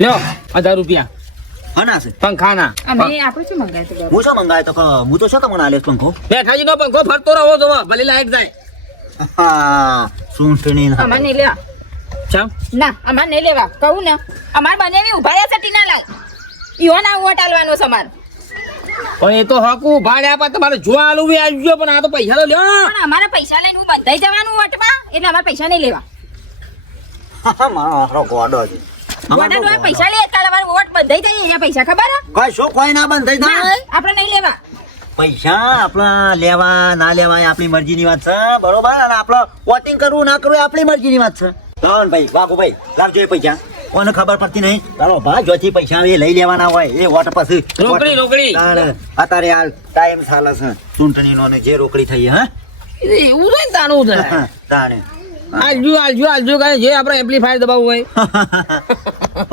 લ્યો 1000 રૂપિયા હના છે પંખાના. અમે આપણે શું મંગાય તો હું શું મંગાય તો હું તો શું તમને આલેસ પંખો બેઠાજીનો પંખો ફરતો રહો તો ભલે લાઈટ જાય. હા સૂંટણી ના અમાર નહીં લેવા ચમ ના અમાર નહીં લેવા કહું ને અમાર બંનેની ઉભા રહ્યા છે ટીનાલાલ ઈવો ના વોટ આલવાનો છે અમાર પણ એ તો હકું ભાડે આપા તમારે જોવા આલું બી આવી ગયો પણ આ તો પૈસા તો લ્યો. પણ અમારા પૈસા લઈને હું બંધાઈ જવાનું વોટમાં એટલે અમાર પૈસા નહીં લેવા મારો આખરો ગોડો છે વોટા ડોય પૈસા લે તારે અમાર વોટ બંધાઈ જાય એના પૈસા ખબર હે? કોઈ શું કોઈ ના બંધ થઈ ના જાય આપણે નહીં લેવા પૈસા આપણા લેવા ના લેવા એ આપણી મરજીની વાત છે બરોબર અને આપણે વોટિંગ કરવું ના કરવું એ આપણી મરજીની વાત છે લાવો ને ભાઈ બાબુભાઈ લાવજો એ પૈસા કોને ખબર પડતી નહીં ચાલો ભા જોથી પૈસા એ લઈ લેવાના હોય એ વોટ પછી રોકડી. અત્યારે હાલ ટાઈમ ચાલે છે ચૂંટણીનો ને જે રોકડી થઈ હા એવું તો તાનું છે. તાણે આલજો કાંઈ જે આપણે એમ્પ્લીફાયર દબાવવું હોય